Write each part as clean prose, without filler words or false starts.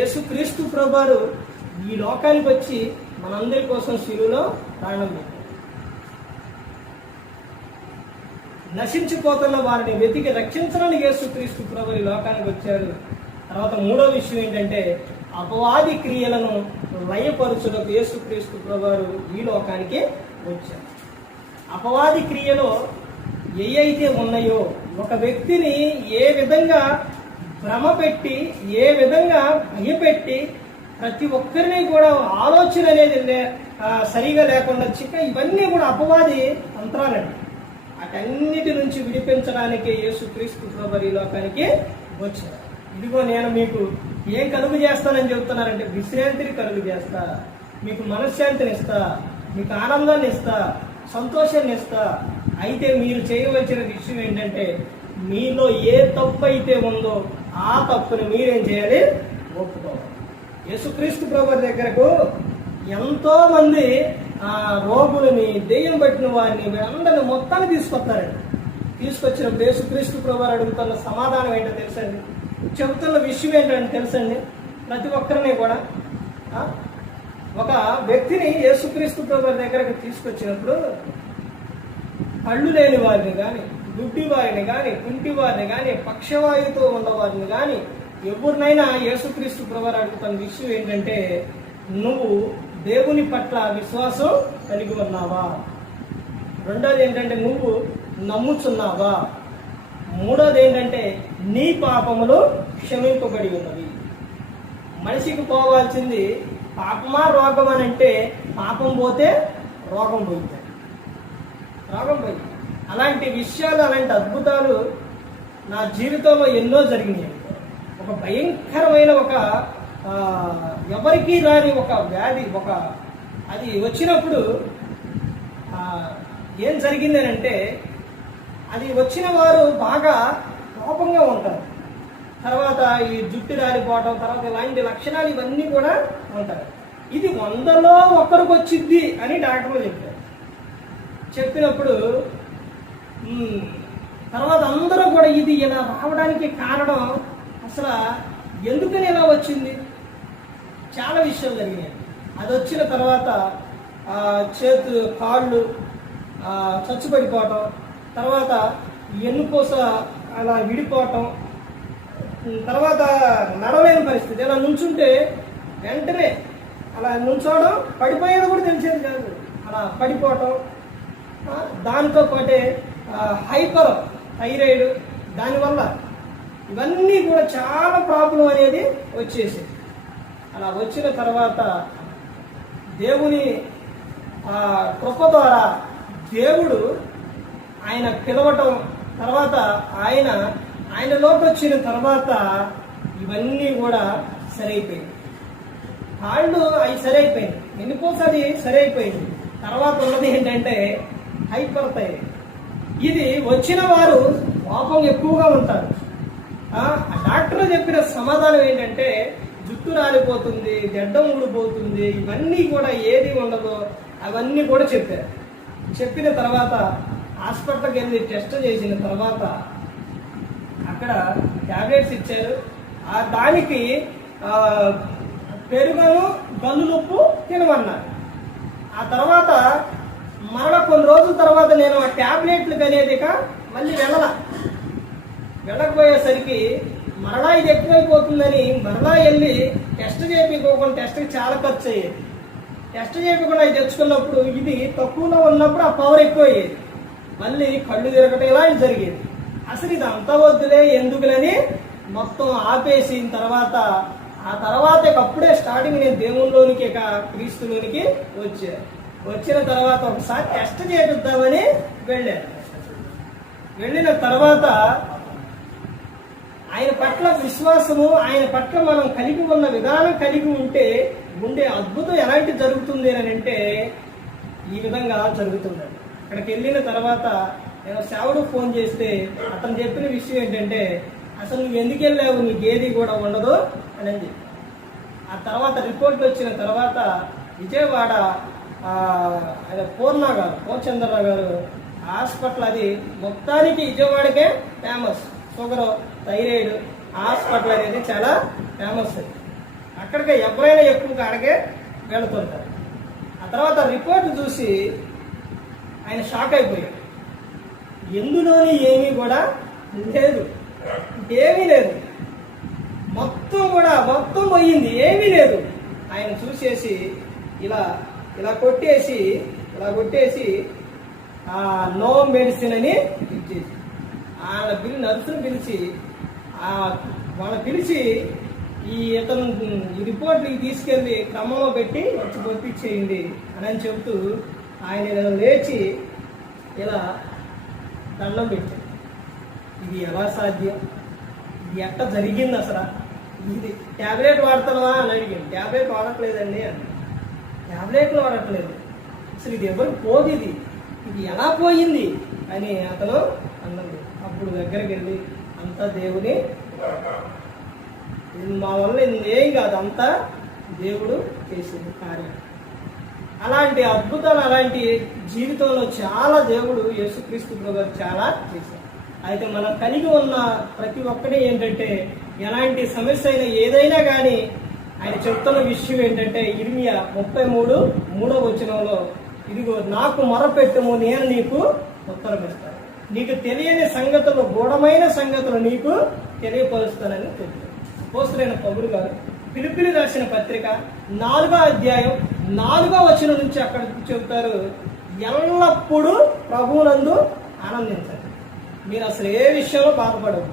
యేసుక్రీస్తు ప్రభువారు ఈ లోకానికి వచ్చి మనందరి కోసం శిలువలో ప్రాణం పెట్టారు. నశించిపోతున్న వారిని వెతికి రక్షించడానికి యేసుక్రీస్తు ప్రభువు ఈ లోకానికి వచ్చారు. తర్వాత మూడో విషయం ఏంటంటే అపవాది క్రియలను లయపరుచుటకు యేసుక్రీస్తు ప్రభువారు ఈ లోకానికి వచ్చారు. అపవాది క్రియలో ఏవైతే ఉన్నాయో, ఒక వ్యక్తిని ఏ విధంగా భ్రమపెట్టి, ఏ విధంగా భయపెట్టి, ప్రతి ఒక్కరిని కూడా ఆలోచన అనేది సరిగా లేకుండా ఇవన్నీ కూడా అపవాది తంత్రాలండి. వాటన్నిటి నుంచి విడిపించడానికి యేసుక్రీస్తు ప్రభువు ఈ లోకానికి వచ్చారు. ఇదిగో నేను మీకు ఏం కలుగు చేస్తానని చెబుతున్నారంటే విశ్రాంతిని కలుగు చేస్తా, మీకు మనశ్శాంతిని ఇస్తా, మీకు ఆనందాన్ని ఇస్తా, సంతోషాన్ని ఇస్తా. అయితే మీరు చేయవలసిన విషయం ఏంటంటే మీలో ఏ తప్పు అయితే ఉందో ఆ తప్పుని మీరేం చేయాలి? ఒప్పుకోవాలి. యేసుక్రీస్తు ప్రభువు దగ్గరకు ఎంతో మంది రోగులని, దెయ్యం పట్టిన వారిని, వీళ్ళందరినీ మొత్తాన్ని తీసుకొస్తారండి. తీసుకొచ్చినప్పుడు యేసుక్రీస్తు ప్రభువు అడుగుతున్న సమాధానం ఏంటో తెలుసండి, చెబుతున్న విషయం ఏంటంటే తెలుసండి. ప్రతి ఒక్కరిని కూడా ఒక వ్యక్తిని యేసుక్రీస్తు ప్రభువు దగ్గరకు తీసుకొచ్చినప్పుడు కళ్ళు లేని వారిని కానీ, గుడ్డి వారిని కానీ, కుంటి వారిని కానీ, పక్షవాయువుతో ఉన్నవారిని కానీ ఎవరినైనా యేసుక్రీస్తు ప్రభువు అడుగుతున్న విషయం ఏంటంటే నువ్వు దేవుని పట్ల విశ్వాసం కలిగి ఉన్నావా? రెండోది ఏంటంటే నువ్వు నమ్ముచున్నావా? మూడోది ఏంటంటే నీ పాపములు క్షమింపబడి ఉన్నవి. మనిషికి పోవాల్సింది పాపమా రోగం అని అంటే పాపం పోతే రోగం పోయింది, రోగం పోయింది. అలాంటి విషయాలు, అలాంటి అద్భుతాలు నా జీవితంలో ఎన్నో జరిగినాయి. ఒక భయంకరమైన ఎవరికీ రాని ఒక వ్యాధి, అది వచ్చినప్పుడు ఏం జరిగింది అని అంటే అది వచ్చిన వారు బాగా కోపంగా ఉంటారు. తర్వాత ఈ జుట్టు రాలిపోవటం, తర్వాత ఇలాంటి లక్షణాలు ఇవన్నీ కూడా ఉంటారు. ఇది 100లో ఒకరికి వచ్చింది అని డాక్టర్లు చెప్పారు. చెప్పినప్పుడు తర్వాత అందరూ కూడా ఇది ఇలా రావడానికి కారణం అసలు ఎందుకని ఇలా వచ్చింది, చాలా విషయాలు జరిగినాయి. అది వచ్చిన తర్వాత చేతులు, కాళ్ళు చచ్చుపడిపోవటం, తర్వాత ఎన్నుకోస అలా విడిపోవటం, తర్వాత నడవలేని పరిస్థితి. ఇలా నుంచుంటే వెంటనే అలా నుంచోవడం, పడిపోయేది కూడా తెలిసేది కాదు, అలా పడిపోవటం. దానితో పాటే హైపర్ థైరాయిడ్, దానివల్ల ఇవన్నీ కూడా చాలా ప్రాబ్లం అనేది వచ్చేసి అలా వచ్చిన తర్వాత దేవుని కృప ద్వారా దేవుడు ఆయన పిలవటం, తర్వాత ఆయనలోకి వచ్చిన తర్వాత ఇవన్నీ కూడా సరైపోయింది. కాళ్ళు అవి సరైపోయింది, ఎన్నిపోసది సరైపోయింది. తర్వాత ఉన్నది ఏంటంటే హైపర్ థైరాయిడ్. ఇది వచ్చిన వారు కోపం ఎక్కువగా ఉంటారు. డాక్టర్ చెప్పిన సమాధానం ఏంటంటే జుట్టు రాలిపోతుంది, గడ్డం ఊడిపోతుంది, ఇవన్నీ కూడా ఏది ఉండదో అవన్నీ కూడా చెప్పారు. చెప్పిన తర్వాత హాస్పిటల్కి వెళ్ళి టెస్ట్ చేసిన తర్వాత అక్కడ ట్యాబ్లెట్స్ ఇచ్చారు. దానికి పెరుగును, గల్లులుప్పు తినమన్నారు. ఆ తర్వాత మరలా కొన్ని రోజుల తర్వాత నేను ఆ ట్యాబ్లెట్లు అనేది మళ్ళీ వెళ్ళకపోయేసరికి మరలా ఇది ఎక్కువైపోతుందని మరలా వెళ్ళి టెస్ట్ చేయించుకోకుండా, టెస్ట్కి చాలా ఖర్చు అయ్యేది. టెస్ట్ చేయకుండా ఇది తెచ్చుకున్నప్పుడు ఇది తక్కువలో ఉన్నప్పుడు ఆ పవర్ ఎక్కువ అయ్యేది, మళ్ళీ కళ్ళు తిరగటం ఇలాంటి జరిగేది. అసలు ఇది అంత వద్దులే ఎందుకులని మొత్తం ఆపేసిన తర్వాత ఆ తర్వాత అప్పుడే స్టార్టింగ్ నేను దేవునిలోనికి క్రీస్తులోనికి వచ్చిన తర్వాత ఒకసారి టెస్ట్ చేపిద్దామని వెళ్ళిన తర్వాత ఆయన పట్ల విశ్వాసము, ఆయన పట్ల మనం కలిగి ఉన్న విధానం కలిగి ఉంటే ఉండే అద్భుతం ఎలాంటి జరుగుతుంది అని అంటే ఈ విధంగా జరుగుతుందండి. అక్కడికి వెళ్ళిన తర్వాత నేను సేవడు ఫోన్ చేస్తే అతను చెప్పిన విషయం ఏంటంటే అసలు నువ్వు ఎందుకు వెళ్ళావు, నీకు ఏది కూడా ఉండదు అని చెప్పి. ఆ తర్వాత రిపోర్ట్ వచ్చిన తర్వాత విజయవాడ పూర్ణ గారు, పూర్ణచంద్రరావు గారు హాస్పిటల్, అది మొత్తానికి విజయవాడకే ఫేమస్. షుగర్, థైరాయిడ్ హాస్పిటల్ అనేది చాలా ఫేమస్. అక్కడికే ఎవరైనా ఎక్కువ అక్కడికే వెళుతుంటారు. ఆ తర్వాత రిపోర్ట్ చూసి ఆయన షాక్ అయిపోయాడు. ఎందులోని ఏమీ కూడా లేదు, ఏమీ లేదు, మొత్తం పోయింది, ఏమీ లేదు. ఆయన చూసేసి ఇలా ఇలా కొట్టేసి నో మెడిసిన్ అని ఇచ్చేసి నర్సును పిలిచి వాళ్ళని పిలిచి ఇతను ఈ రిపోర్ట్కి తీసుకెళ్ళి క్రమంలో పెట్టి వచ్చి పంపించేయండి అని చెబుతూ ఆయన లేచి ఇలా దండం పెట్టాడు. ఇది ఎలా సాధ్యం, ఇది ఎట్ట జరిగింది అసలు, ఇది ట్యాబ్లెట్ వాడతావా అని అడిగాను. ట్యాబ్లెట్ వాడట్లేదండి అని. ట్యాబ్లెట్లు వాడట్లేదు, అసలు ఇది ఎవరు పోదు, ఇది ఎలా పోయింది అని అతను అన్నది. అప్పుడు దగ్గరికి వెళ్ళి అంతా దేవుని, మా వల్ల ఏం కాదు, అంతా దేవుడు చేసింది కార్యం. అలాంటి అద్భుతాలు, అలాంటి జీవితంలో చాలా దేవుడు యేసుక్రీస్తు గారు చాలా చేశారు. అయితే మనం కలిగి ఉన్న ప్రతి ఒక్కటి ఏంటంటే, ఎలాంటి సమస్య అయినా ఏదైనా కానీ ఆయన చెప్తున్న విషయం ఏంటంటే, ఇర్మియా 33:3 ఇదిగో నాకు మొరపెట్టుము, నేను నీకు ఉత్తరం ఇస్తాను, నీకు తెలియని సంగతులు, గూఢమైన సంగతులు నీకు తెలియపరుస్తానని చెప్పారు. అపోస్తలుడైన పౌలు గారు ఫిలిప్పీయులకు రాసిన పత్రిక 4వ అధ్యాయం 4వ వచనం నుంచి అక్కడ చెబుతారు, ఎల్లప్పుడూ ప్రభువునందు ఆనందించండి. మీరు అసలు ఏ విషయంలో బాధపడవు,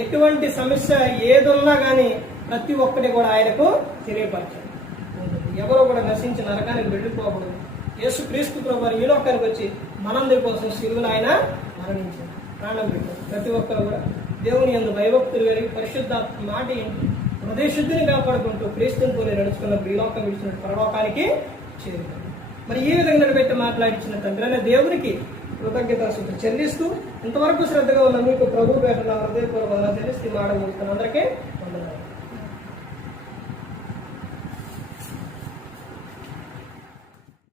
ఎటువంటి సమస్య ఏదున్నా కానీ ప్రతి ఒక్కటి కూడా ఆయనకు తెలియపరచండి. ఎవరో కూడా నశించి నరకానికి వెళ్ళిపోకూడదు. యేసుక్రీస్తు ప్రభువు ఈ లోకానికి వచ్చి మనందరి కోసం శిలువలో ఆయన మరణించారు, ప్రాణం పెట్టారు. ప్రతి ఒక్కరు కూడా దేవుని యందు భయభక్తులు కలిగి పరిశుద్ధాత్మ మాట ఏంటి హృదయ శుద్ధిని కాపాడుకుంటూ క్రీస్తుని పోలి నడుచుకున్న ఈ లోకం ఇచ్చిన పరలోకానికి చేరుతారు. మరి ఈ విధంగా నిలబెట్టి మాట్లాడించిన తండ్రి అనే దేవునికి కృతజ్ఞతాస్తుతులు చెల్లిస్తూ ఇంతవరకు శ్రద్ధగా ఉన్న మీకు ప్రభు పేట హృదయపూర్వకంగా చెల్లిస్తూ మాట అందరికీ వందనాలు.